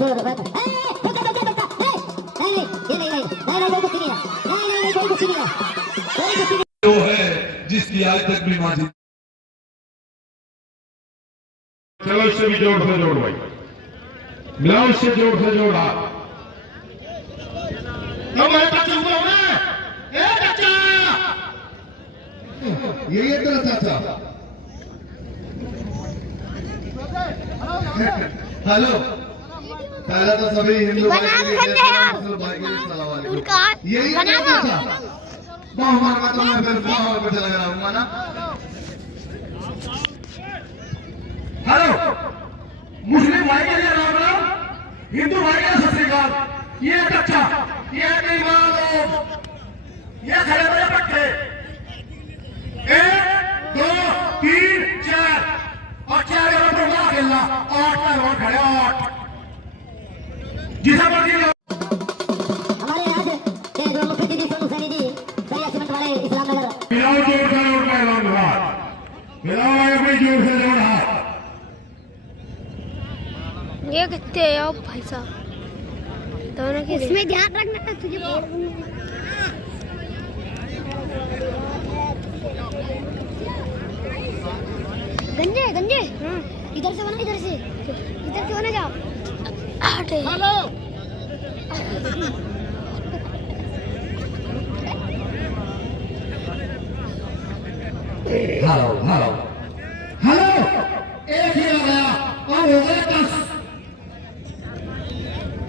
छोड़ो रुक रुक नहीं ये नहीं कोई कुछ नहीं है नहीं कोई कुछ नहीं है कोई कुछ नहीं जो है जिसकी आज तक भी माजी। चलो इससे भी जोड़ से जोड़ भाई, मिलाओ इससे जोड़ से जोड़ हाथ। मेरे बच्चे ऊपर होना है, बच्चा यही है तेरा चाचा। हेलो, पहले तो सभी हिंदू भाई के लिए सलाम वालेकुम। यही है तेरा चाचा। बहुत मार तो मैं फिर बहुत पे चला जाऊंगा ना। हेलो, मुस्लिम भाई के लिए राम राम, हिंदू भाई के लिए सत श्री अकाल। ये बच्चा, ये बेईमान लोग, ये खड़े बड़े पट्टे 1 2 3 4 और 4 खेलना 8 का रोड खड़े 8 जिसे मर्जी हमारे राज्य के जो मुख्यमंत्री सोनू सैनी जी सैया सीमेंट वाले इस्लाम नगर मिलाओ जोर से जोड़ का ऐलान हाथ, मिलाओ भाई जोर से जोड़ हाथ। ये कितने हैं आप भाई साहब दोनों के इसमें ध्यान रखना है तुझे। गंजे गंजे इधर से बना, इधर से बना जाओ। हेलो हेलो हेलो हेलो, एक ही आ गया और हो गया 10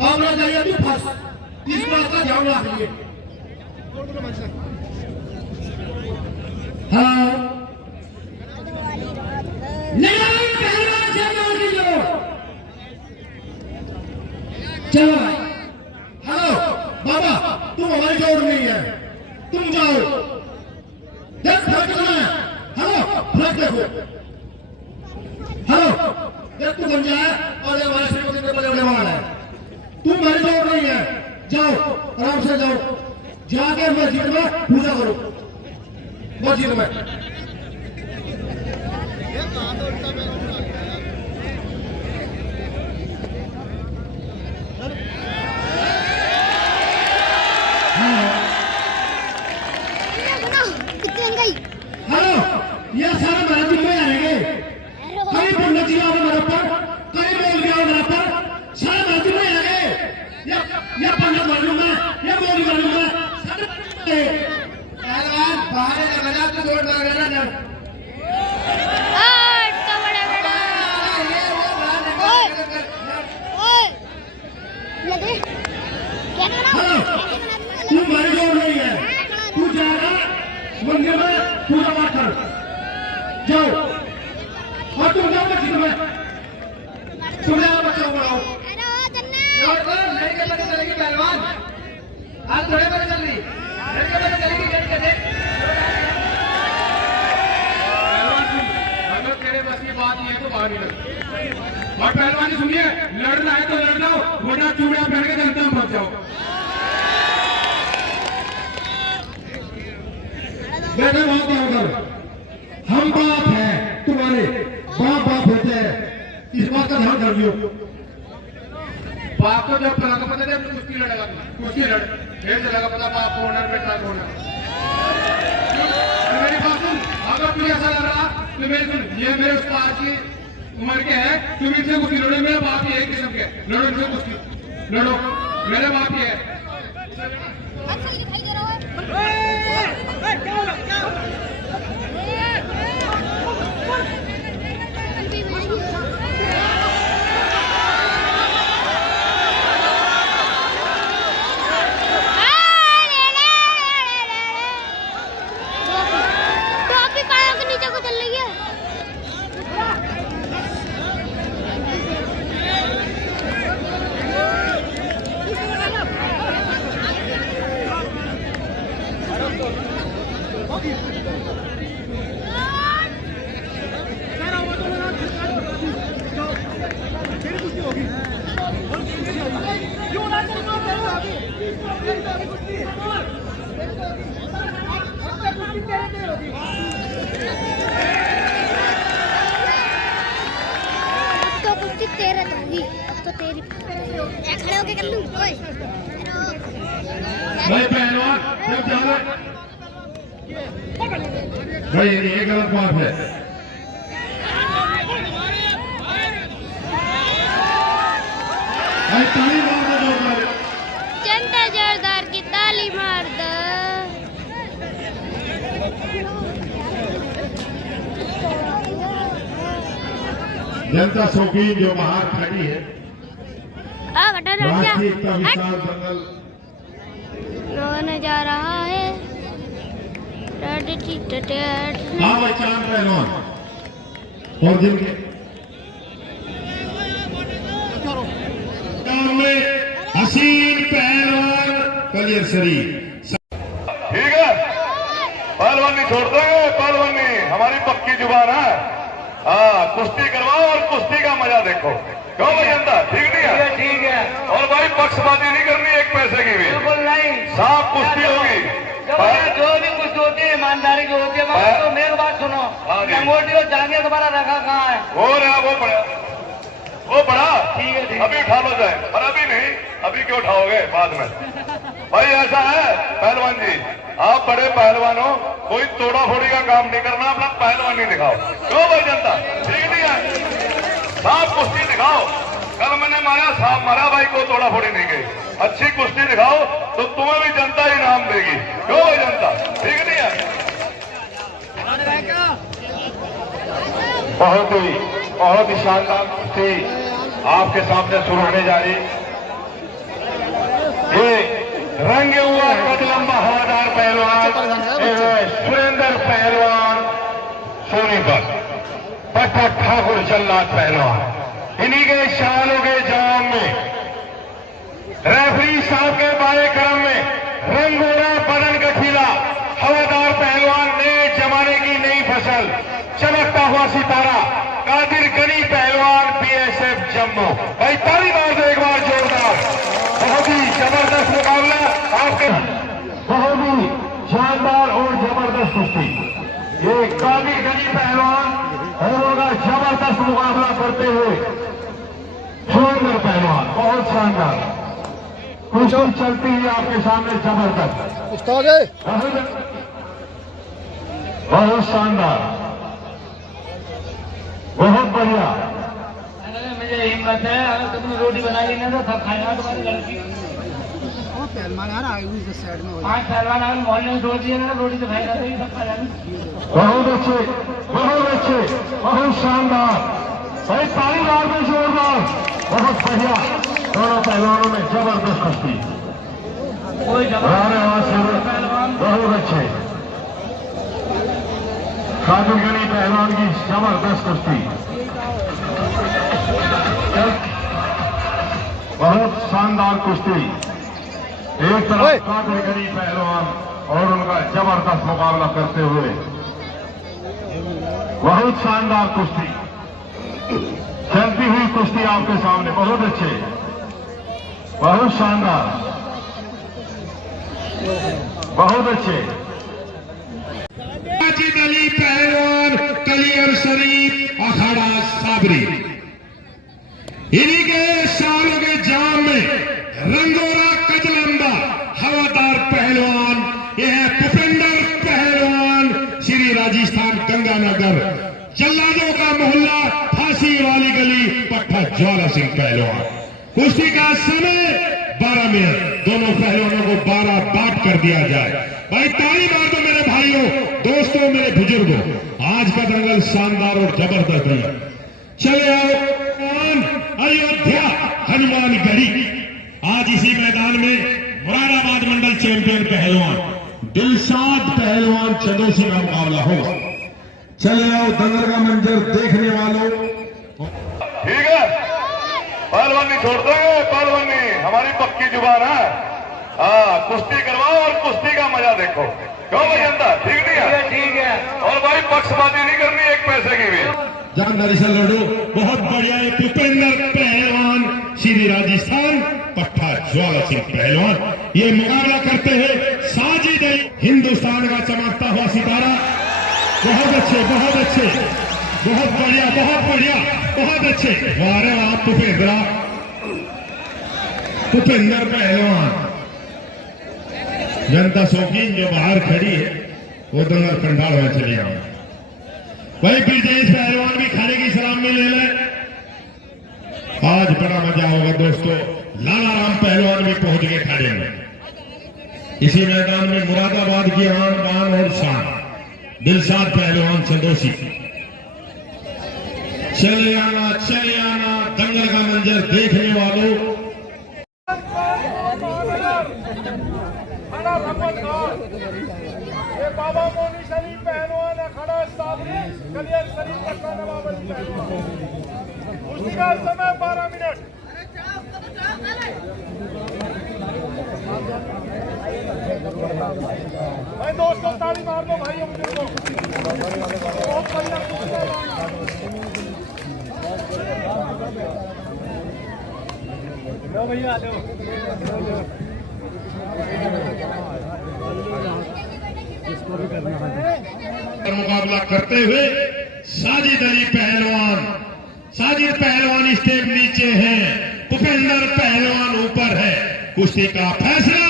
और ना जाइए तू फंस, इस बात का ध्यान रखिए। हाँ नहीं पहलवान से मार दीजिए। चलो भाई, हेलो बाबा तुम हमारी जोड़ नहीं है, तुम जाओ। देख फर्क है, हेलो फर्क देखो। हेलो देख तू बन जाए और ये हमारे श्री को कितने बड़े बड़े वाला है, तुम हमारी जोड़ नहीं है। जाओ आराम से जाओ, जाके मस्जिद में पूजा करो, मस्जिद में। हेलो ये सारा मेरा जिम्मे आएंगे, कहीं बोलना चाहिए आपने मेरे पर, कहीं बोल गया मेरे पर, सारा मेरा जिम्मे आएंगे। ये पंडित कर लूंगा, ये बोली कर लूंगा। पहलवान बाहर का मजा तो जोड़ लगा ना। हेलो तू मेरी जोड़ नहीं है, तू जाएगा मंदिर में पूजा पाठ कर, जाओ और तुम जाओ मस्जिद में, तुम जाओ बच्चों को पढ़ाओ। लड़के लड़के चलेगी पहलवान, आज थोड़े बड़े चल रही लड़के बड़े चलेगी। लड़के देख पहलवान सुन, अगर तेरे बस की बात नहीं है तो बाहर निकल। और पहलवानी सुनिए, लड़ना है तो लड़ जाओ, वरना चूड़ियां पहन के जनता में फंस जाओ। बेटे बात ध्यान करो, हम बाप हैं तुम्हारे, बाप बाप होते हैं, इस बात का ध्यान कर लियो। बाप को जब पता पता जब कुश्ती लड़ेगा, कुश्ती लड़ फिर चलेगा पता बाप को होना बेटा को होना। मेरी बात सुन, अगर तुझे ऐसा लग रहा तो मेरी सुन, ये मेरे उस पास की उम्र के हैं, तुम इनसे कुश्ती लड़ो, मेरे बाप ही एक किस्म के, लड़ो इनसे कुश्ती लड़ो, मेरे बाप ही है। आगे कर लूं ओए भाई पहलवान जब जाना भाई ये गलत बात है। भाई ताली मार दो जोरदार। जनता जोरदार की ताली मार दो। जनता शौकीन जो बाहर खड़ी है राष्ट्रीय एकता विशाल जंगल होने जा रहा है। हाँ भाई चांद पहलवान और जिनके गांव में हसीन पहलवान कलियर शरीफ। ठीक है, पहलवानी छोड़ देंगे, पहलवानी हमारी पक्की जुबान है। हाँ, कुश्ती करवाओ और कुश्ती का मजा देखो। क्यों भाई जनता, ठीक नहीं है? ठीक है। और भाई पक्षपाती नहीं करनी एक पैसे की भी, बिल्कुल नहीं। साफ कुश्ती होगी। जो भी कुछ होती है ईमानदारी की होती है। तो मेरी बात सुनो, हाँ जी। लंगोटी और जांघिया तुम्हारा रखा कहाँ है? वो रहा, वो बड़ा ठीक है, ठीक है। अभी उठा लो जाए, पर अभी नहीं, अभी क्यों उठाओगे, बाद में। भाई ऐसा है पहलवान जी, आप बड़े पहलवान हो, कोई तोड़ा फोड़ी का काम नहीं करना, अपना पहलवानी दिखाओ। क्यों भाई जनता, ठीक नहीं है? साफ कुश्ती दिखाओ। कल मैंने मारा, साफ मारा भाई, को तोड़ा फोड़ी नहीं गई। अच्छी कुश्ती दिखाओ तो तुम्हें भी जनता इनाम देगी। क्यों भाई जनता, ठीक नहीं है? बहुत ही शानदार कुश्ती आपके सामने शुरू होने जा रही। ये रंगे हुआ कद लंबा हवादार पहलवान सुरेंद्र पहलवान सोनीपत, पट्टा ठाकुर जल्लाद पहलवान, इन्हीं के शालों के जाम में रेफरी साहब के बारे क्रम में रंगोरा बदन गठीला हवादार पहलवान, नए जमाने की नई फसल, चमकता हुआ सितारा कादिर गनी पहलवान, बीएसएफ जम्मू। भाई ताली मार दो एक बार जोरदार। बहुत ही जबरदस्त मुकाबला आपके, बहुत ही शानदार और जबरदस्त कुश्ती। ये कादिर गनी पहलवान होगा जबरदस्त मुकाबला करते हुए सुरेंद्र पहलवान, बहुत शानदार कुश्ती चलती है आपके सामने, जबरदस्त, बहुत शानदार, बहुत बढ़िया। मुझे हिम्मत है, अगर तुमने रोटी बना ली ना तो सब खाएगा तुम्हारी लड़की। पांच पहलवान आगे मोहल्ले में छोड़ दिए ना, रोटी तो खाएगा तो सब खा जाएंगे। बहुत अच्छे, बहुत अच्छे, बहुत शानदार। भाई ताली मार दो जोरदार, बहुत बढ़िया। दोनों पहलवानों में जबरदस्त कुश्ती, कोई पहलवान बहुत अच्छे। कादिर गनी पहलवान की जबरदस्त कुश्ती, बहुत शानदार कुश्ती। एक तरफ कादिर गनी पहलवान और उनका जबरदस्त मुकाबला करते हुए, बहुत शानदार कुश्ती चलती हुई कुश्ती आपके सामने, बहुत अच्छे, बहुत शानदार, बहुत अच्छे। माजिद अली पहलवान कलियर शरीफ अखाड़ा साबरी, इन्हीं के सालों के जाम में रंगोरा कदलंबा हवादार पहलवान, यह है भूपेंद्र पहलवान, श्री राजस्थान गंगानगर, जल्लादों का मोहल्ला, फांसी वाली गली, पट्टा ज्वाला सिंह पहलवान। कुश्ती का समय 12 मिनट, दोनों पहलवानों को 12 बांट कर दिया जाए। भाई ताली मार दो मेरे भाइयों, दोस्तों, मेरे बुजुर्गों, आज का दंगल शानदार और जबरदस्त दंगल। चले आओ अयोध्या हनुमानगढ़ी। आज इसी मैदान में मुरादाबाद मंडल चैंपियन पहलवान दिलशाद पहलवान चंदोसी का मुकाबला होगा। चले आओ दंगल का मंजर देखने वालों। ठीक है, पहलवानी छोड़ देंगे, पहलवानी हमारी पक्की जुबान है। हाँ, कुश्ती करवाओ और कुश्ती का मजा देखो। क्यों भाई जनता, ठीक नहीं है? ठीक है। और भाई पक्षपाती नहीं करनी एक पैसे की भी, जानदारी से लड़ो, बहुत बढ़िया है। भूपेंद्र पहलवान, श्री राजस्थान, पट्टा ज्वाला सिंह पहलवान, ये मुकाबला करते हैं साजिद अली, हिंदुस्तान का चमकता हुआ सितारा। बहुत अच्छे, बहुत अच्छे, बहुत बढ़िया, बहुत बढ़िया, बहुत अच्छे। वाह रे वाह भूपेंद्र, भूपेंद्र पहलवान। जनता शौकीन जो बाहर खड़ी है वो दंगल पंडाल में चले आओ। वही ब्रिजेश पहलवान भी खाने की सलामी ले ले। आज बड़ा मजा होगा दोस्तों। लाला राम पहलवान भी पहुंच गए खाने में। इसी मैदान में मुरादाबाद की आन बान और शान दिलशाद पहलवान संदोशी। चले आना दंगल का मंजर देखने वालों। ये बाबा मोनी शरीफ पहलवान है खड़ा सामने कलियर शरीफ का नवाब अली पहलवान। कुश्ती का समय 12 मिनट। भाई दोस्तों ताली मार दो भाइयों बुजुर्गों। बहुत बढ़िया लो भैया लो। मुकाबला करते हुए साजिद अली पहलवान। साजिद पहलवान स्टेप नीचे है, भूपेंद्र पहलवान ऊपर है। कुश्ती का फैसला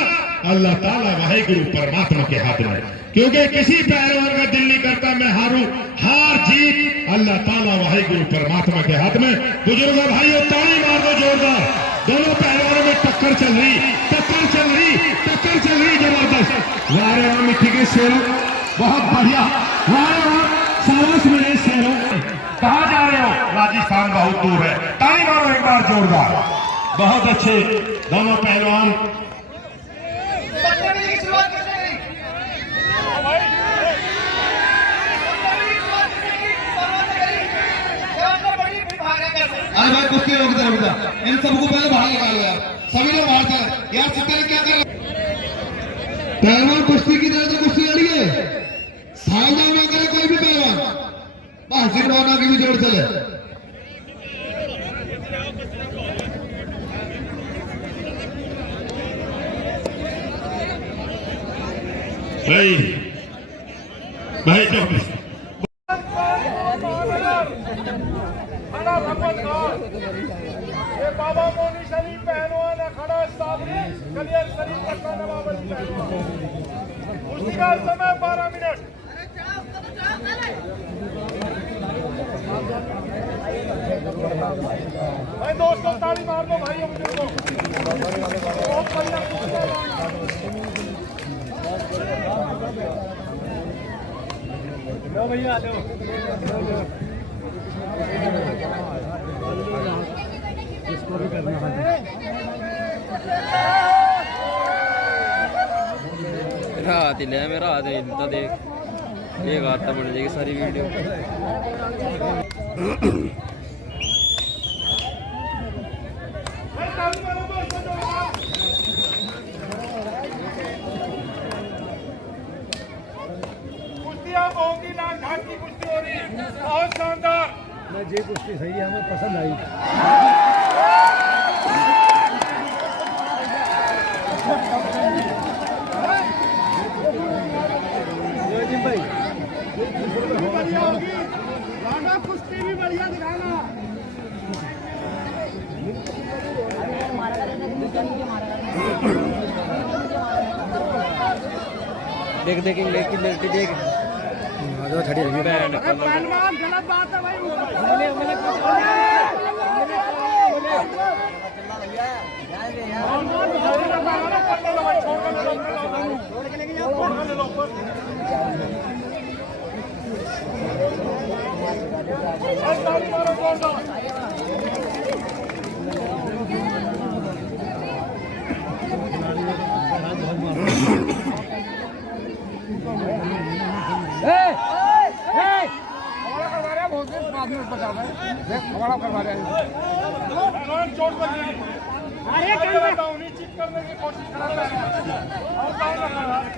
अल्लाह ताला वाहिगुरु परमात्मा के हाथ में, क्योंकि किसी पहलवान का दिल नहीं करता मैं हारूं। हार जीत अल्लाह ताला वाहिगुरु परमात्मा के हाथ में। बुजुर्गों भाइयों ताली मार दो जोरदार। दोनों पहलवानों में टक्कर चल रही जबरदस्त। वारे वाह मिट्टी के शेरों, बहुत बढ़िया। वारे वाह साहस मेरे शेरों। कहाँ जा रहे हो? राजस्थान बहुत दूर है। ताली मारो एक बार जोरदार। बहुत अच्छे दोनों पहलवान। अरे भाई कुश्ती रोक दे इन सबको पहले बाहर निकालो यार। सभी लोग बाहर जाए यार। सितारे क्या कर पहलवान कुश्ती की तरह से कुश्ती लड़िए। सावधान ना करे कोई भी पहलवान। बाहर भावना की भी जोर चले। भाई जो ये बाबा मोनी शरीफ पहलवान है खड़ा सामने कलियर शरीफ का नवाब अली पहलवान। कुश्ती का समय 12 मिनट। भाई दोस्तों ताली मार दो भाइयों बुजुर्गों। बहुत बढ़िया लो भैया लो। रात ही ले मेरा हाथ हिलता देख। एक हाथ तो बन जाएगी सारी वीडियो। कुश्तियां होंगी ना घाट की कुश्ती हो रही है बहुत शानदार। ये कुश्ती सही है, हमें पसंद आई। कुश्ती भी बढ़िया दिखाना। देख देख देख गलत बात है भाई। चोट लग गई। अरे चीट करने की कोशिश कर रहा है।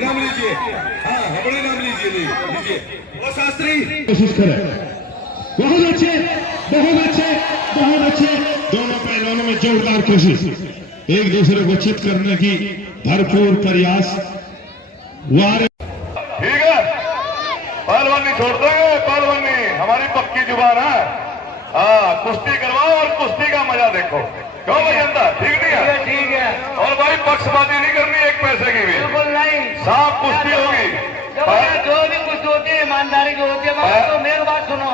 नाम लीजिए, हाँ अपने नाम लीजिए, लीजिए वो शास्त्री कोशिश करें। बहुत अच्छे बहुत अच्छे बहुत अच्छे, दोनों पहलवानों में जोरदार कोशिश, एक दूसरे को चित करने की भरपूर प्रयास। ठीक है, पहलवानी छोड़ देंगे, पहलवानी हमारी पक्की जुबान है। हाँ कुश्ती करवाओ और कुश्ती का मजा देखो। क्यों भाई अंदा ठीक नहीं है? ठीक है। और भाई पक्षपाती नहीं करनी एक पैसे की भी, बिल्कुल नहीं। साफ कुश्ती होगी। जो भी कुछ होती है ईमानदारी की होती है। तो मेरी बात सुनो,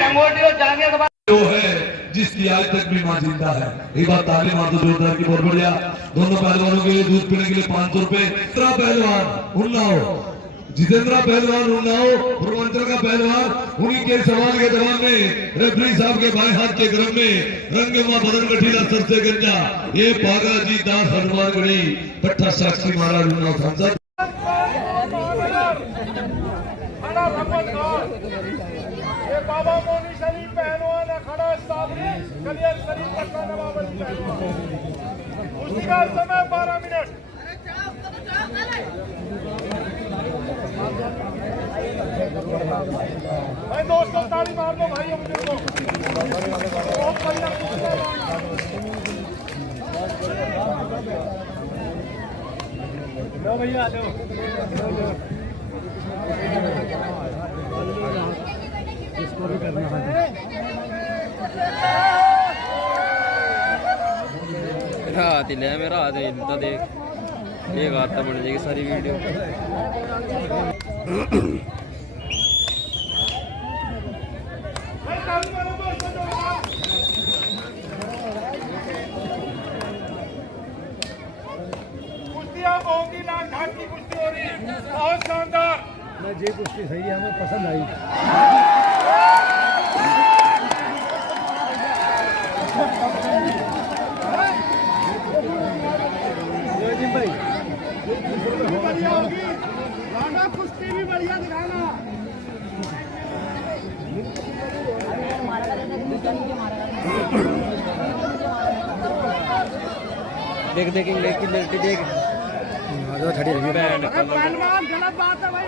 लंगोटी और जांघे के बाद जो है जिसकी आज तक भी मां जिंदा है। एक बार ताली मार दो जोरदार की, बहुत बढ़िया। दोनों पहलवानों के लिए दूध पीने के लिए 500 रुपए। जितेंद्र पहलवान उन्नाव, जितेंद्र पहलवान उन्नाव, पूर्वांचल का पहलवान, उन्हीं के सवाल के जवाब में रेफरी साहब के बाएं हाथ के गर्भ में रंग मां बदन गठीला सरसे गंजा, ये पागा जी दास हनुमान गढ़ी पट्टा साक्षी महाराज उन्नाव सांसद। ये बाबा मोनी शरीफ पहलवान अखाड़ा साबरी कलियर शरीफ पटना नवाब अली पहलवान। उसका समय 12 मिनट। भाई दोस्तों ताली मार दो भाइयों बुजुर्गों। बहुत बढ़िया लो भैया लो। इसको भी करना है। रात ही ले मेरा हाथ हिलता देख एक हाथ बन जाएगी सारी वीडियो। कुश्तियां होंगी ना घाट की कुश्ती हो रही है बहुत शानदार। जी कुश्ती सही है, हमें पसंद आई। भाई बढ़िया होगी, लाडा कुश्ती भी बढ़िया दिखाना। देख देख लेग की लेग देख खड़ी रही बैंड गलत बात है भाई।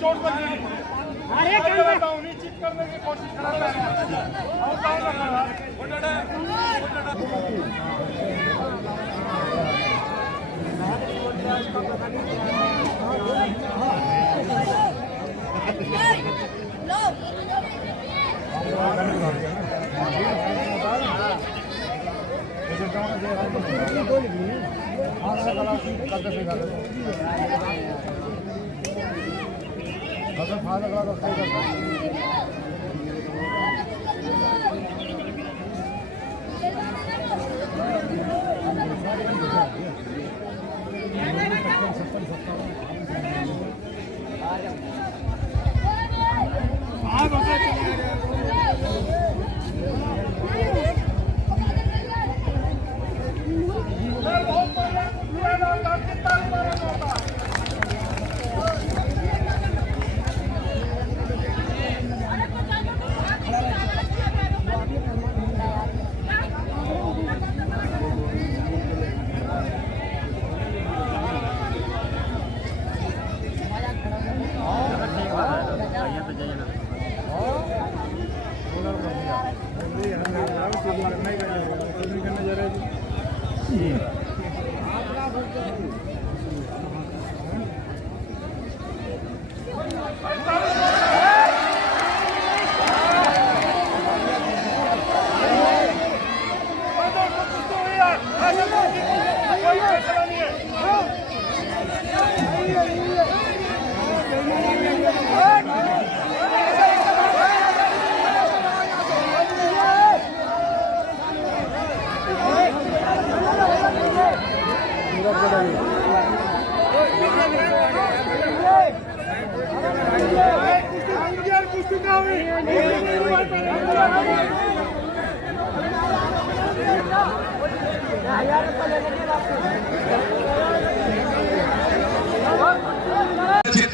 चोट लग गई। अरे चीट करने की कोशिश कर रहा है।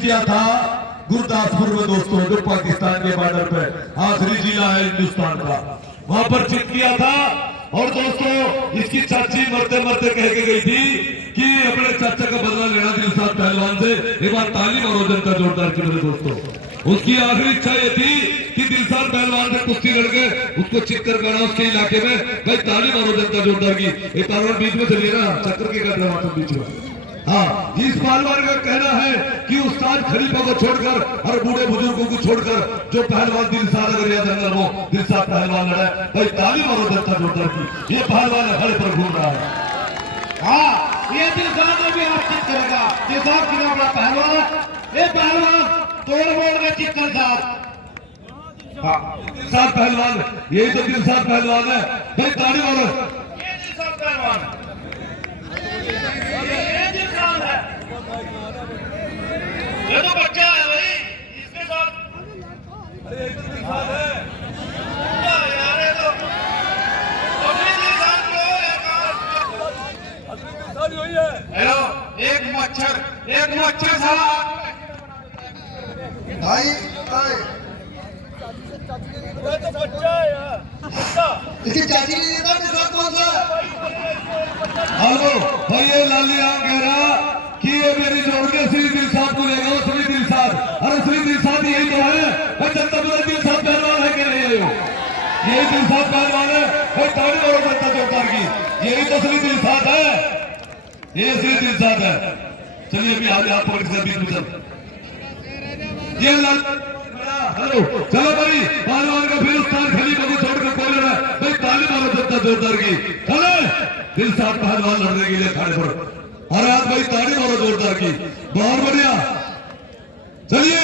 किया था गुरदासपुर में दोस्तों, जो पाकिस्तान के बॉर्डर पे आखिरी जिला है हिंदुस्तान का, वहां पर जीत किया था। और दोस्तों इसकी चाची मरते मरते कह के गई थी कि अपने चाचा का बदला लेना दिलशाद पहलवान से। एक बार तालीम और रोजन का जोरदार की मेरे दोस्तों, उसकी आखिरी इच्छा ये थी कि दिलशाद पहलवान से कुश्ती लड़के उसको चिक्कर करना उसके इलाके में। भाई तालीम और रोजन का जोरदार की। एक पहलवान बीच में चलिए ना, चक्कर के कर बीच में। हाँ, इस पहलवान का कहना है कि उस्ताद खलीफा को छोड़कर और बूढ़े बुजुर्गों को छोड़कर जो पहलवान दिलशाद अगर याद अंदर वो दिलशाद पहलवान लड़ा। भाई तालीम और जोरदार की। ये पहलवान खड़े पर घूम रहा है। हाँ, ये दिलशाद में भी आप चेक करेगा। दिलशाद कितना बड़ा पहलवान है, ये पहलवान तोड़ मोड़ के चिक्कर साथ। हाँ दिलशाद पहलवान, यही तो दिलशाद पहलवान है भाई, ताड़ी मारो। ये दिलशाद पहलवान है, ये दिलशाद है, ये तो बच्चा है भाई, इसके साथ अरे ये तो दिलशाद है यार, ये तो अपने दिलशाद को हेलो, एक मच्छर साला भाई तो बच्चा है यार, इसकी चाची ने देखा दिलशाद कौन सा है? हेलो भाई, ये लाली आम कह रहा कि ये मेरी जोड़ के श्री दिलशाद को लेगा, श्री दिलशाद। अरे श्री दिलशाद यही तो है भाई, जनता दल दिलशाद पहलवान है कि नहीं? यही दिलशाद पहलवान है भाई, ताड़ी मारो जनता जोरदार की, यही तो श्री दिलशाद है, ये श्री दिलशाद है। चलिए अभी आज आप पकड़ से बीच में ये लाल हेलो, चलो भाई पहलवान का फिर स्थान खली को छोड़कर कोई लड़ा भाई, ताली मारो जनता जोरदार की। चले दिलशाद पहलवान लड़ने के लिए खड़े पर, और आज भाई ताड़ी मारो जोरदार की, बहुत बढ़िया। चलिए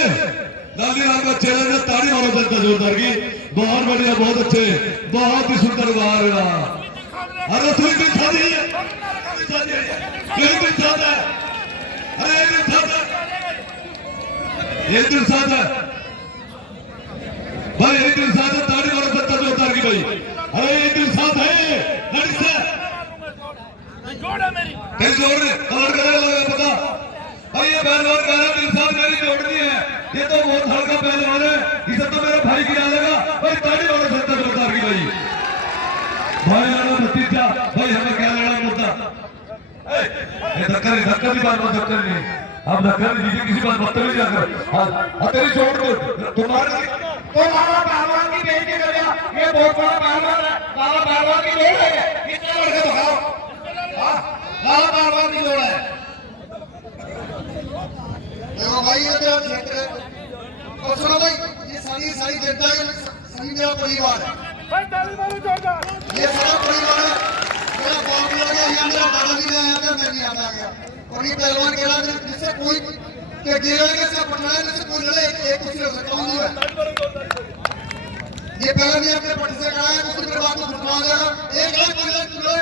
लाली राम का चैलेंज है, ताड़ी मारो जनता जोरदार की, बहुत बढ़िया, बहुत अच्छे, बहुत ही सुंदर बाहर। अरे सुनी दिलशाद यही है, यही दिलशाद है, अरे यही दिलशाद है, ये दिलशाद है भाई, यही दिलशाद है, ताड़ी मारो जनता जोरदार की भाई। अरे ये दिलशाद है, लड़ी से कहीं जोड़ दे, कलर करेगा पता भाई, ये पहलवान कह रहा दिलशाद मेरी जोड़नी है, ये तो बहुत हल्का पहलवान है, इसे तो मेरा भाई गिरा देगा भाई, ताड़ी मारो जनता जोरदार की भाई। भाई लड़ा भतीजा भाई, हमें क्या लड़ा मुद्दा, धक्का की बात मत, धक्का नहीं, आप धक्का नहीं दीजिए किसी बात बदतमीजी जाकर। तेरी छोड़ दो तुम्हारा पहलवान की बेइज्जती कर दिया, ये बहुत बड़ा पहलवान है, लाला पहलवान की जोड़ है, कितने लड़के दिखाओ, लाला पहलवान की जोड़ है। देखो भाई ये मेरा क्षेत्र है, और सुनो भाई ये सारी जनता है, सभी मेरा परिवार है, ये सारा परिवार है, मेरा बाप भी आ गया, यहाँ मेरा दादा भी आया था, मैं भी आता गया, और ये पहलवान कह रहा है जिससे कोई गिरा कैसे पटना है, जिससे कोई लड़े एक कुछ हो सकता हूँ है। ये पहले भी अपने पट से कहा है, दूसरी बार बात को फुटवा देगा, एक लाख कोई लाख तुले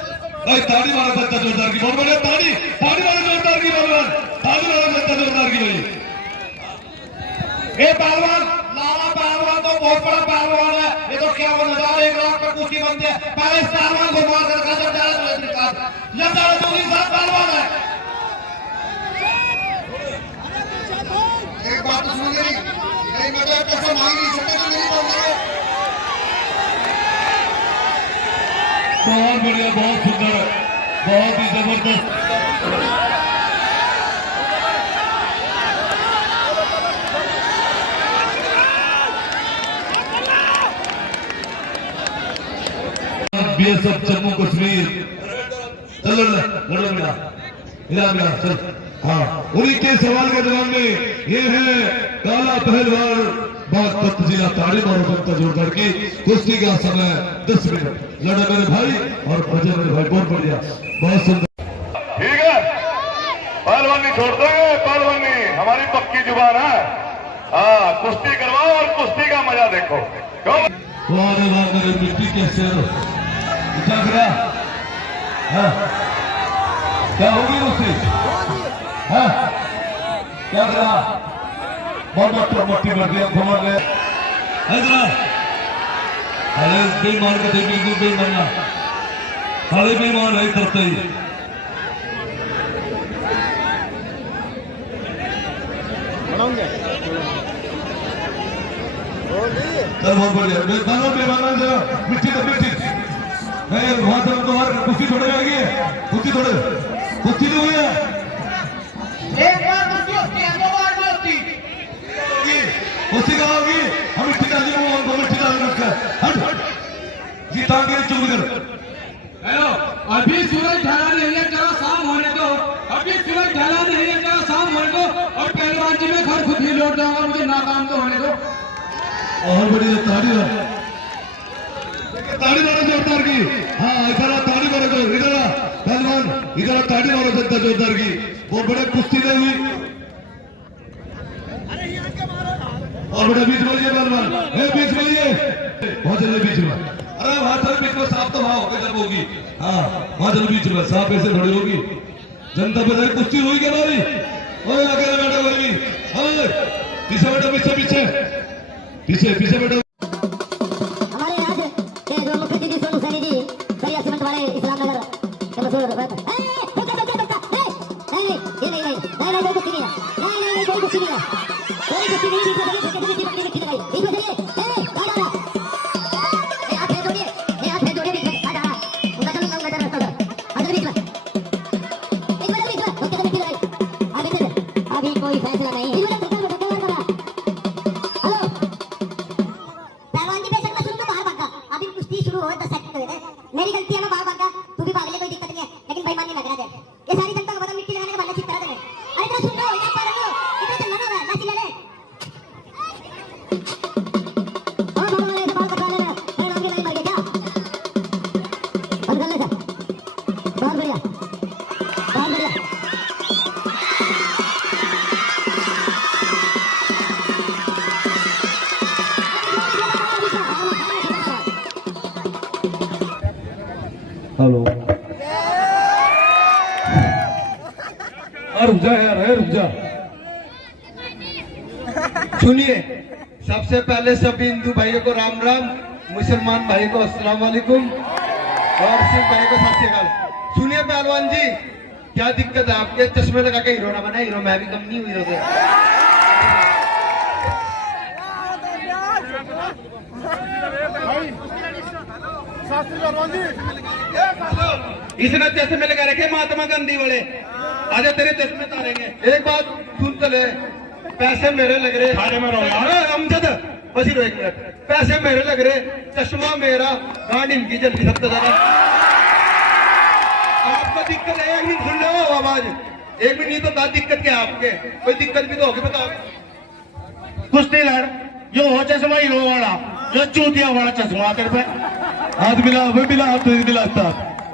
भाई, ताड़ी मारो जनता जोरदार की, बहुत बढ़िया, ताड़ी मारो जोरदार की पहलवान, ताड़ी मारो जनता जोरदार की भाई। ये पहलवान लाला पहलवान तो बहुत बड़ा पहलवान है, ये तो क्या वो नजारा, 1 लाख पर कुश्ती बनती है, पहले इस पहलवान को मार कर खा जाता है, ये सारा चौधरी साहब पहलवान है। एक बात सुन मेरी, नहीं मतलब कैसे मांग नहीं सकते तो मेरी बात है। बहुत बढ़िया, बहुत सुंदर, बहुत ही जबरदस्त। बीएसएफ जम्मू कश्मीर, चलो लड़ो मेरा चल। हाँ उन्हीं के सवाल के जवाब में ये है काला पहलवान बागपत जिला, ताड़ी मारो जनता जोरदार की, कुश्ती का समय 10 मिनट, लड़े मेरे भाई और बजे मेरे भाई, बहुत बढ़िया, बहुत सुंदर। ठीक है, पहलवानी छोड़ देंगे, पहलवानी हमारी पक्की जुबान है। हाँ कुश्ती करवाओ और कुश्ती का मजा देखो। क्यों मेरे मिट्टी के शेर करा, क्या होगी उससे, क्या करा, बहुत मट्टी बढ़ गया, घुमा गया, अरे बेईमान का देख बिल्कुल बेईमाना, सारे बेईमान है करते ही। बहुत बढ़िया, मिट्टी तो मिट्टी नहीं, वहां तक तो कुश्ती थोड़े जाएगी, कुश्ती थोड़े, कुश्ती नहीं हुई है, एक बार कुश्ती होती है, 2 बार नहीं होती, कुश्ती कहाँ होगी, हम मिट्टी डाली, वो मिट्टी डाल रखा है, हट जीता के चुप कर। हेलो, अभी सूरज ढला नहीं है, जरा शाम होने दो, अभी सूरज ढला नहीं है, जरा शाम होने दो, और पहलवान जी में घर खुद ही लौट जाऊंगा, मुझे नाकाम तो होने दो। और बढ़िया, ताड़ी मारो जोरदार की, हाँ इधर ताड़ी मारो, इधर पहलवान इधर ताड़ी मारो जनता जोरदार की बहुत बड़े कुश्ती दे हुई और बड़ा बीच में पहलवान बीच में ये बहुत जल्दी बीच में अरे वहां चलो बीच में साफ तो वहां होकर जब होगी हाँ वहां चलो बीच में साफ ऐसे खड़ी होगी जनता पे कुश्ती हुई क्या हमारी ओए अकेले बैठे कोई भी पीछे बैठो पीछे पीछे पीछे पीछे बैठो हमारे राज्य के जो मुख्य अतिथि सोनू सैनी जी सरिया सीमेंट वाले इस्लामनगर के मशहूर ये नहीं कोई कुश्ती नहीं है नहीं कोई कुश्ती नहीं है कोई कुश्ती नहीं बीच में चलिए पकड़ी रखी लगाई बीच में चलिए हाथ जोड़िए बीच में आ जा उनका चलो रास्ता उधर आ जा बीच में अभी कोई फैसला नहीं हेलो पहलवान जी बेशक मैं शुरू में बाहर भागा अभी कुश्ती शुरू हो 10 सेकंड हुए थे मेरी गलती है मैं बाहर भागा तू भी भाग ले कोई दिक्कत नहीं है लेकिन भाई मानने लग रहा है ये सारी जनता को पता मिट्टी लगाने के बाद अच्छी तरह से अरे इतना सुन रहा हो यहाँ पर रहो इतना चलना ना है लाठी ले ले और बाबा वाले से बाल कटवा लेना मेरे नाम की नहीं मर गया क्या बंद कर ले सर बहुत बढ़िया हेलो रुक जा यार रुक जा सुनिए सबसे पहले सभी हिंदू भाइयों को राम राम मुसलमान भाई को अस्सलाम वालेकुम और सिख भाई को सत श्री अकाल। सुनिए पहलवान जी क्या दिक्कत है आपके चश्मे लगा के हीरो ना बना हीरो मैं भी कम नहीं हुई हीरो से इसने चश्मे लगा रखे महात्मा गांधी वाले आजा तेरे चश्मे तारेंगे एक बात सुन तो ले पैसे मेरे लग रहे अमजद बस हीरो 1 मिनट पैसे मेरे लग रहे चश्मा मेरा गांड इनकी जल्दी सबसे ज्यादा आपको दिक्कत है एक मिनट सुन लो आवाज 1 मिनट नहीं तो बात दिक्कत क्या आपके कोई दिक्कत भी तो होगी बताओ कुश्ती लड़ जो हो चश्मा हीरो वाला जो चूतिया वाला चश्मा तेरे पे हाथ मिला वो मिला हाथ नहीं मिलाता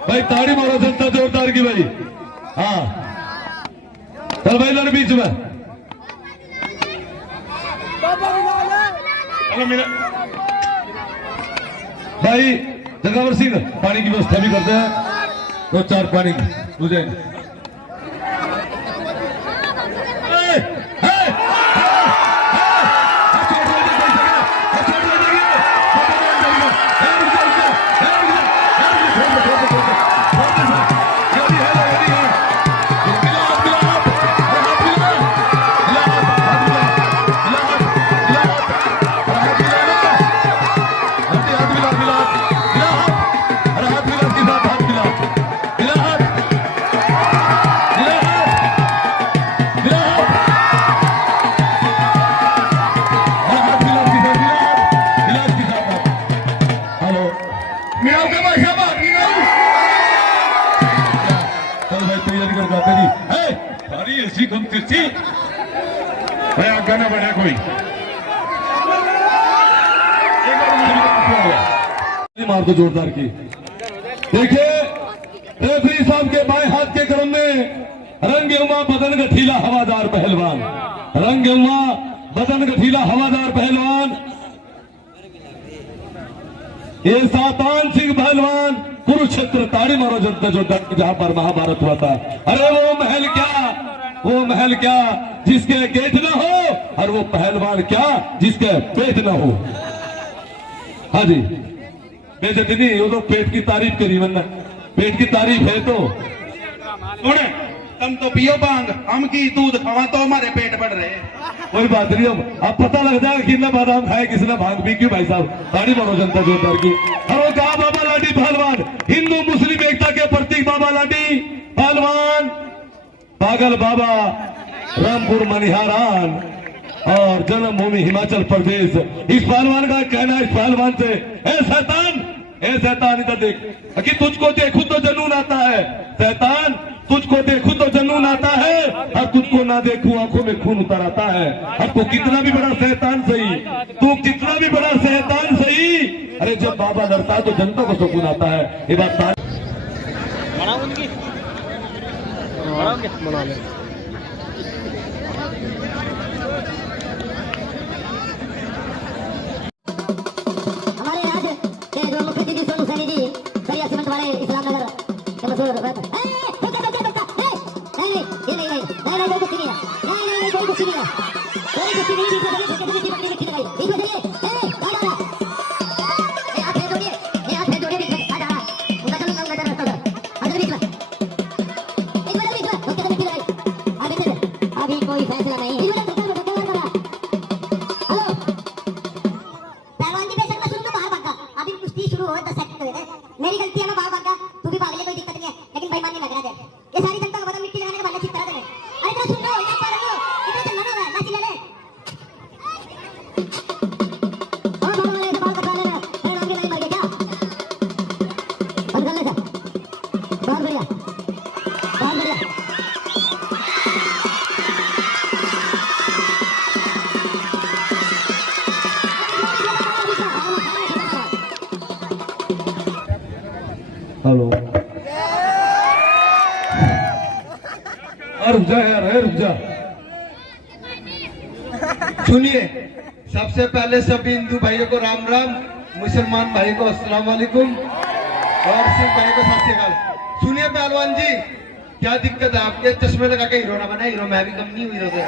भाई ताड़ी मारो जनता जोरदार की भाई हाँ चल भाई लड़ बीच में भाई जगावर सिंह पानी की व्यवस्था भी करते हैं 2-4 पानी की तुझे गाना बढ़ा कोई मार दो जोरदार की देखिए रेफरी साहब के बाएं हाथ के क्रम में रंग उमा बदन गठीला हवादार पहलवान रंग उमा बदन गठीला हवादार पहलवान ये सातान सिंह पहलवान कुरुक्षेत्र ताड़ी मारो जनता जोधा जहां पर महाभारत हुआ था अरे वो महल क्या जिसके गेट न हो और वो पहलवान क्या जिसके पेट न हो हाँ जी बेइज्जती नहीं वो तो पेट की तारीफ करी वरना पेट की तारीफ है तो सुने तुम तो पियो भांग हम की दूध खावा तो हमारे पेट बढ़ रहे कोई बात नहीं अब पता लग जाएगा कितना बादाम खाए किसने भांग पी क्यों भाई साहब ताड़ी मारो जनता जोरदार की और वो कहा बाबा लाडी पहलवान हिंदू मुस्लिम एकता के प्रतीक बाबा लाडी पहलवान पागल बाबा रामपुर मनिहारान और जन्मभूमि हिमाचल प्रदेश इस पहलवान का कहना है इस पहलवान से ए शैतान इधर देख कि तुझको देखूं तो जुनून आता है शैतान तुझको देखूं तो जुनून आता है और तुझको ना देखूं आंखों में खून उतर आता है अब तू कितना भी बड़ा शैतान सही अरे जब बाबा लड़ता है तो जनता को सुकून आता है ये बात बना ले। हमारे राज्य के जो मुख्य अतिथि सोनू सैनी जी सरिया सीमेंट वाले इस्लाम नगर के मशहूर ये नहीं कोई कुछ नहीं है, नहीं कोई कुछ नहीं है, कोई कुछ नहीं, बीच में चलिए, पकड़ी रखी लगाई, बीच में चलिए, हाथ जोड़िए, बीच में आ जा, उनका चलो काम करता रास्ता आ जा, बीच में उसके रखी लगाई, आगे चले, अभी कोई फैसला नहीं, हेलो पहलवान जी बेशक मैं सुन तो बाहर भागा, अभी कुश्ती शुरू हो 10 सेकंड हुए थे, मेरी गलती है मैं बाहर भागा, तू भी भाग ले कोई दिक्कत नहीं है, लेकिन भाई मान नहीं लग रहा है, ये सारी जनता को बता मिट्टी लगाने के बाद अच्छी तरह से, अरे तेरा सुन रहा हो, यहाँ पर रहो, इधर चलना ना मैं चिल्ला ले, और भागो वाले से बाल कटवा लेना, तेरे नाम की नहीं मर गए क्या, बंद कर ले सर, बहुत बढ़िया, बहुत बढ़िया, हेलो रुक जा यार, रुक जा। सुनिए, सबसे पहले सभी हिंदू भाइयों को राम राम, मुसलमान भाई को अस्सलाम वालेकुम और सिख भाई को सत श्री अकाल। सुनिए पहलवान जी, क्या दिक्कत है आपके? चश्मे लगा के हीरो ना बना, हीरो मैं भी कम नहीं हुई हीरो से।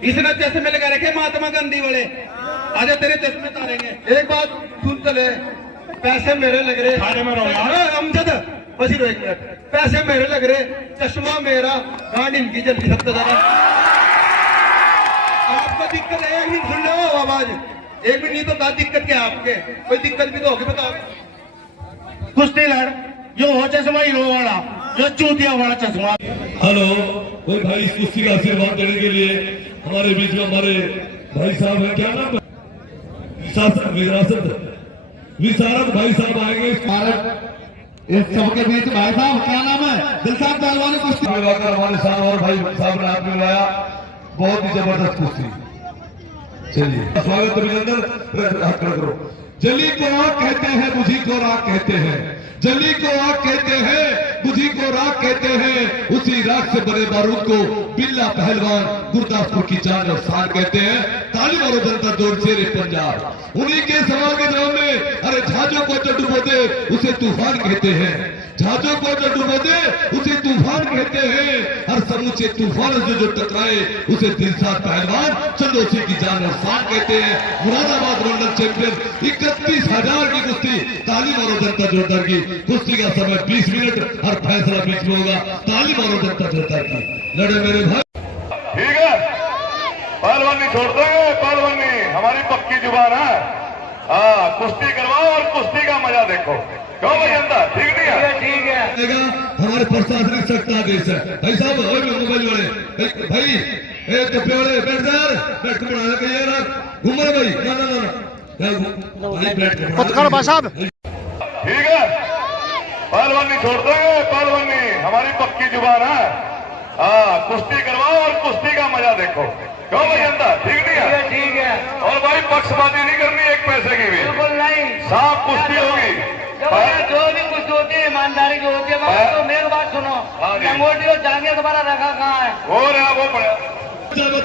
इसने चश्मे लगा रखे महात्मा गांधी वाले, आजा तेरे चश्मे तारेंगे। एक बात सुन तो ले, पैसे मेरे लग रहे, अमजद बस हीरो, एक मिनट, पैसे मेरे लग रहे, चश्मा मेरा, गांड इनकी जल्दी सबसे ज्यादा। आपको दिक्कत है, एक मिनट सुन लो आवाज, एक मिनट नहीं तो क्या दिक्कत क्या आपके? कोई दिक्कत भी तो होगी, बताओ। कुश्ती लड़, जो हो चश्मा हीरो वाला, जो चूतिया वाला चश्मा। हेलो, कोई भाई इस कुश्ती का आशीर्वाद देने के लिए हमारे बीच में हमारे भाई साहब है, क्या नाम है? विशारद भाई साहब आएंगे। इस सबके बीच भाई साहब क्या नाम है? दिलशाद पहलवान कुश्ती मिलवाकर हमारे साहब और भाई साहब ने हाथ मिलवाया, बहुत ही जबरदस्त कुश्ती। चलिए स्वागत, अभिनंदन, हाथ खड़ा करो। जली को आग कहते हैं, बुझी को राख कहते हैं, जली को आग कहते हैं, बुझी को राख कहते हैं, उसी राख से बने बारूद को बिल्ला पहलवान गुरदासपुर की जान और शान कहते हैं। ताली मारो जनता जोर शेर पंजाब। उन्हीं के सवाल के जवाब में, अरे झाजों को जो डुबो दे उसे तूफान कहते हैं, झाजों को जो डुबो दे उसे तूफान कहते हैं, हर समूचे तूफान से जो टकराए उसे दिलशाद पहलवान चंदोसी की जान और शान कहते हैं। मुरादाबाद मंडल चैंपियन 31,000 की कुश्ती, ताली मारो जनता जोरदार की। कुश्ती का समय 20 मिनट, हर फैसला बीच में होगा, ताली मारो जनता जोरदार की। लड़े मेरे भाई, ठीक है, पहलवानी छोड़ देंगे, पहलवानी हमारी पक्की जुबान है। हाँ, कुश्ती करवाओ और कुश्ती का मजा देखो, क्यों भाई अंदर, ठीक नहीं है? ठीक है, हमारे प्रशासनिक सत्ताधीश है भाई साहब, मोबाइल वाले भाई, कपड़े वाले बैठ जा, बैठ के बना लगे यार, घूम रहे भाई, ना पत्रकार भाई साहब, ठीक है, पहलवानी छोड़ देंगे, पहलवानी हमारी पक्की जुबान है। हाँ, कुश्ती करवाओ और कुश्ती का मजा देखो, क्यों भाई अंदर, ठीक नहीं है? ठीक है, और भाई पक्षपाती नहीं करनी एक पैसे की भी, बिल्कुल नहीं, साफ कुश्ती होगी। जो भी कुश्ती होती है ईमानदारी जो होती है, तो मेरी बात सुनो, लंगोटी और जांघें तुम्हारा रखा कहाँ है? वो रहा, वो पड़ा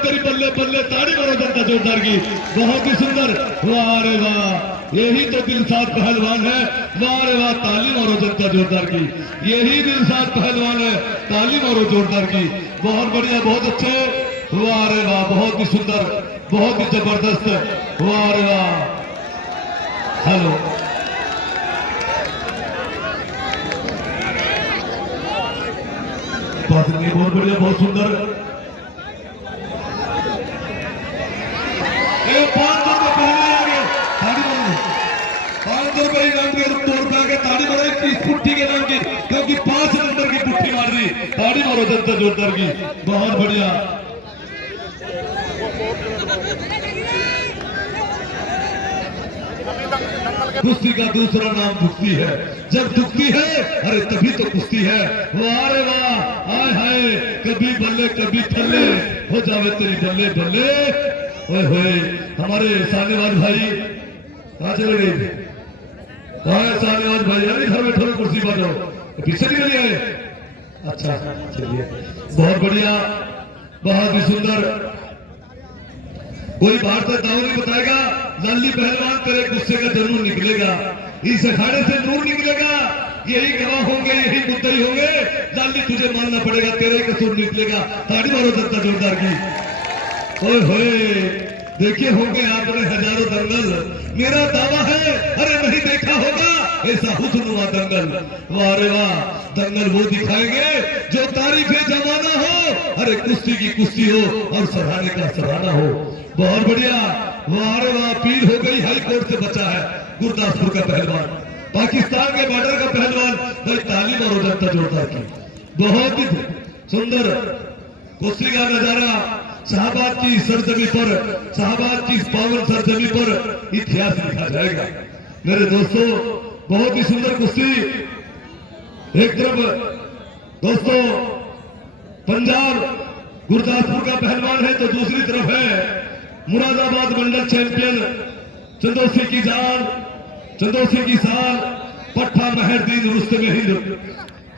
तेरी बल्ले बल्ले, ताड़ी मारो जनता जोरदार की। बहुत ही सुंदर, वाह रे वाह, यही तो दिलशाद पहलवान है, वाह रे वाह, ताली मारो जनता जोरदार की। यही दिलशाद पहलवान है, ताली मारो जोरदार की। बहुत बढ़िया, बहुत अच्छे, वाह रे वाह, बहुत ही सुंदर, बहुत ही जबरदस्त, वाह रे वाह। हेलो, बहुत बढ़िया, बहुत सुंदर। 500 रुपये पहले आ गए, ताड़ी मारो, 500 रुपये इनाम के तौर पर आगे ताड़ी मारो, इस पुट्ठी के नाम की, क्योंकि 5 नंबर की पुट्ठी मार दी, ताड़ी मारो जनता जोरदार की। बहुत बढ़िया, कुश्ती का दूसरा नाम दुखती है, जब दुखती है अरे तभी तो कुश्ती है। वाह रे वाह, आय हाय, कभी बल्ले कभी थल्ले, हो जावे तेरी बल्ले बल्ले, ओए होए हमारे सानेवाल भाई कहाँ चले गए थे? सानेवाल भाई यार घर में थोड़ी कुर्सी पर जाओ, पीछे निकल गए। अच्छा चलिए बहुत बढ़िया, बहुत ही सुंदर। कोई बाहर से दाव नहीं बताएगा, लाली पहलवान तेरे गुस्से का जरूर निकलेगा, इस अखाड़े से नूर निकलेगा, यही गवाह होंगे, यही मुद्दई होंगे। लाली तुझे मानना पड़ेगा, तेरे कसूर निकलेगा। ताड़ी मारो जनता जोरदार की। ओए होए देखिए होंगे आपने हजारों दंगल, मेरा दावा है अरे नहीं देखा होगा ऐसा हुस्नुमा दंगल। वाह रे वाह, दंगल वो दिखाएंगे जो तारीफे जमाना हो, अरे कुश्ती की कुश्ती हो और सराहने का सराहना हो। बहुत बढ़िया, वाह रे वाह, पीर हो गई हाई कोर्ट से बचा है गुरदासपुर का पहलवान, पाकिस्तान के बॉर्डर का पहलवान। भाई ताली मारो जनता जोरदार की। बहुत ही सुंदर कुश्ती का नजारा शाहबाद की सरजमी पर, शाहबाद की इस पावन सरजमी पर इतिहास लिखा जाएगा। मेरे दोस्तों बहुत ही सुंदर कुश्ती। एक तरफ दोस्तों पंजाब गुरदासपुर का पहलवान है, तो दूसरी तरफ है मुरादाबाद मंडल चैंपियन चंदोसी की जान, चंदोसी की साल, पट्टा महरदीन रुस्तम हिंद,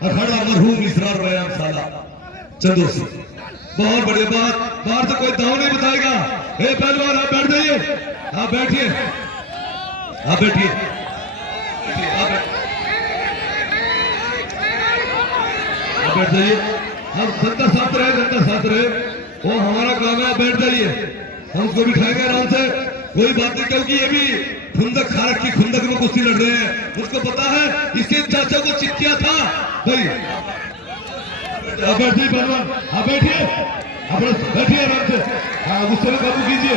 अखाड़ा मरहूम इसरार रयाम साला चंदोसी। बहुत बढ़िया बात, बाहर से कोई दाव नहीं बताएगा। हे पहलवान आप बैठ जाइए, आप बैठिए, आप बैठिए, आप बैठ जाइए। हम जनता साथ रहे, जनता साथ रहे, वो हमारा काम है। आप बैठ जाइए, हम उसको बिठाएंगे आराम से, कोई बात नहीं, क्योंकि ये भी खुंदक खारक की खुंदक में कुश्ती लड़ रहे हैं। मुझको पता है इसके चाचा को चिपकिया था भाई। आप बैठिए पहलवान, आप बैठिए, आप बैठिए आराम से, हाँ गुस्से में काबू कीजिए।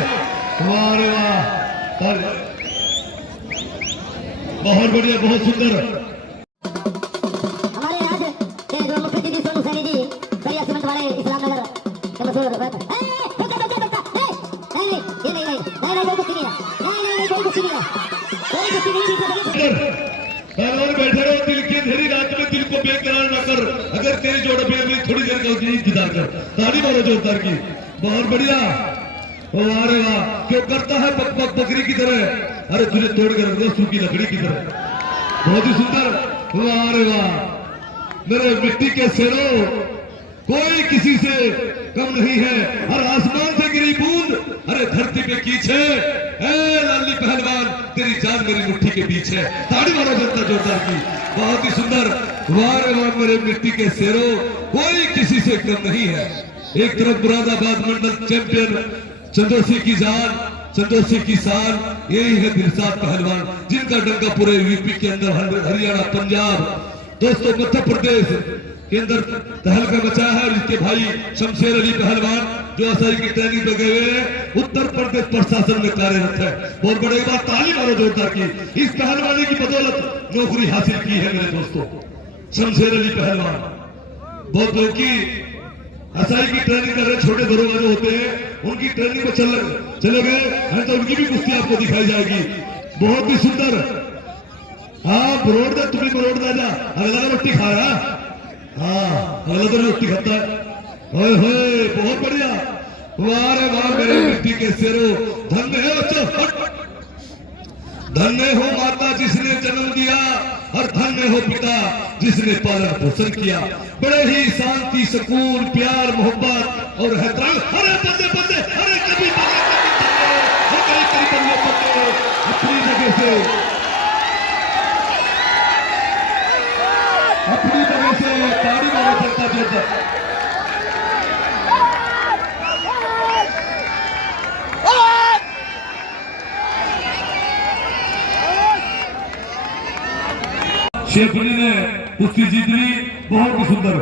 वाह रे वाह, बहुत बढ़िया, बहुत सुंदर। हमारे राज्य के जो मुख्य अतिथि सोनू सैनी जी सरिया सीमेंट वाले इस्लामनगर के मशहूर ये नहीं कोई कुश्ती नहीं है, कोई कुश्ती नहीं है, कोई कुश्ती नहीं। पहलवान बैठे रहो, दिल की अंधेरी रात में दिल को बेकरार न कर, अगर तेरी जोड़ पे थोड़ी देर का इंतजार कर। ताली मारो जोरदार की। बहुत बढ़िया, वाह रे वाह, क्यों करता है पक पक बकरी की तरह, अरे तुझे तोड़ कर रख दो सूखी लकड़ी की तरह। बहुत ही सुंदर, वाह रे वाह, मेरे मिट्टी के शेरों, कोई किसी से कम नहीं है, हर आसमान से गिरी बूंद, अरे धरती पे कीच है, ए लाली पहलवान तेरी जान मेरी मुट्ठी के बीच है। ताड़ी मारो जनता जोरदार की। बहुत ही सुंदर, वाह रे वाह, मेरे मिट्टी के शेरों, कोई किसी से कम नहीं है। एक तरफ मुरादाबाद मंडल चैंपियन चंदोसी की जान, चंदोसी की शान, यही है दिलशाद पहलवान, जिनका डंका पूरे यूपी के अंदर, हरियाणा, पंजाब, दोस्तों मध्य प्रदेश के अंदर तहलका मचा है। और इसके भाई शमशेर अली पहलवान जो असाई की ट्रेनिंग पे गए हुए हैं, उत्तर प्रदेश प्रशासन में कार्यरत है। बहुत बड़ी बात, ताली मारो जोरदार की। इस पहलवानी की बदौलत नौकरी हासिल की है मेरे दोस्तों शमशेर अली पहलवान। बहुत लोग की असाई की ट्रेनिंग कर रहे छोटे दरोगा जो होते हैं, उनकी ट्रेनिंग में चले गए हैं, तो उनकी भी कुश्ती आपको दिखाई जाएगी। बहुत ही सुंदर। हाँ बरोड़ दे, तुम्हें बरोड़ दे जा, अगला तो रोटी खा रहा, हाँ अगला तो रोटी खाता है। होए होए बहुत बढ़िया, वाह रे वाह, मेरे मिट्टी के शेरों, धन्य है बच्चों, धन्य हो माता जिसने जन्म दिया, और धन्य हो पिता जिसने पालन पोषण किया। बड़े ही शांति, सुकून, प्यार, मोहब्बत और एहतराम। अरे बंदे बंदे, अरे कभी अपनी जगह से, अपनी जगह से ताड़ी मारो जनता जोरदार। शेफली ने कुश्ती जीत ली, बहुत ही सुंदर।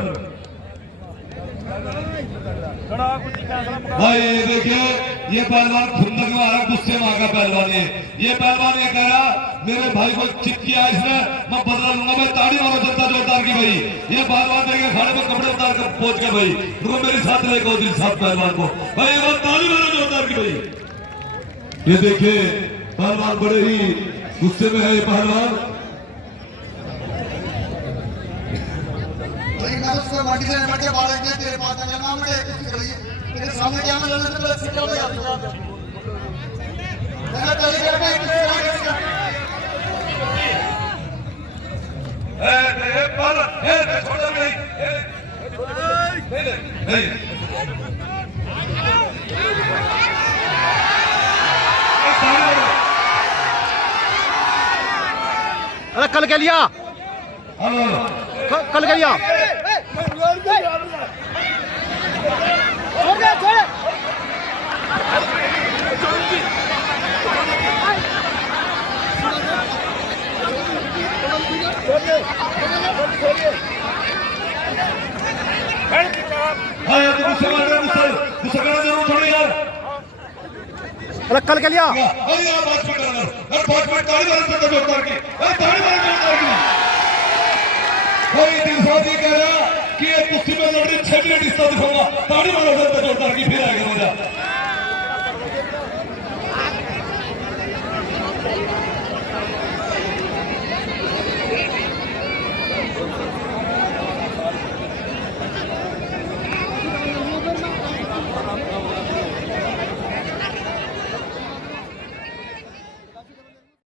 भाई देखिए, ये पहलवान खुंदक में आ रहा, गुस्से में आगा पहलवान ये पहलवान ये कह रहा मेरे भाई को चिप किया इसने, मैं बदला लूंगा। भाई ताड़ी मारो जनता जोरदार की। भाई ये पहलवान देखे खाने में कपड़े उतार कर पहुंच गए। भाई रुको मेरे साथ लेकर दिल साथ पहलवान को, भाई ये बात ताड़ी मारो जोरदार की। भाई ये देखिए पहलवान बड़े ही गुस्से में है। ये पहलवान माटी से निपट के बाहर तेरे पास तेरे सामने क्या मैं अरे कल के लिया कल के लिया हाँ यार गुस्सा कर रहे गुस्सा करना जरूर थोड़ी यार अरे कल के लिया अरे यार 5 मिनट हर 5 मिनट ताली मारने पड़ता जोरदार की अरे ताली मारने जोरदार की कोई दिलसाजी कह रहा कि ये कुश्ती में लड़ रही 6 मिनट हिस्सा दिखाऊंगा ताली मारने जोरदार की